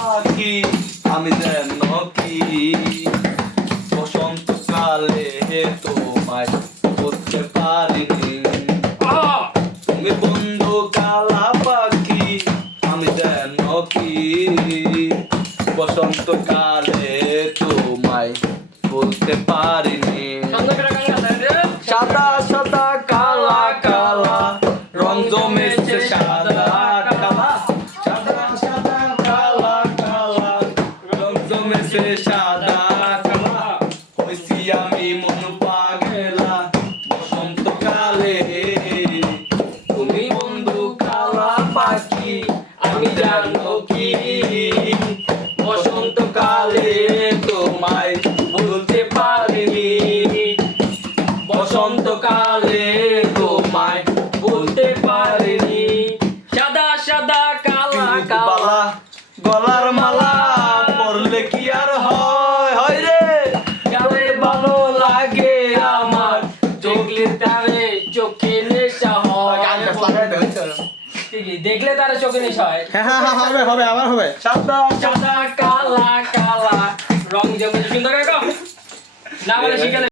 পাখি আমি যেন কি? বসন্তকালে তোমায় করতে পারিনি। তুমি বন্ধু কালা পাখি আমি যেন কি? বসন্তকালে তোমায় বলতে পারিনি। সাদা সাদা কালা কালা রং রং জমেছে সাদা কালা। হইছি আমি মন পাগেলা। বসন্তকালে তুমি বন্ধু কালা পাখি, আমি জানো কি? বসন্তকালে তোমায় বলতে পারিনি। বসন্তকালে তোমায় বলতে সাদা সাদা, কালা কালা রে গালে ভালো লাগে আমার। চোখলে তারে চোখে নেশা হয়। দেখলে তারা চোখে নেশা হয়। হ্যাঁ হ্যাঁ হ্যাঁ হবে হবে আবার হবে। সাদা সাদা কালা কালা। রং জমে সুন্দর একদম না বলে শিখালে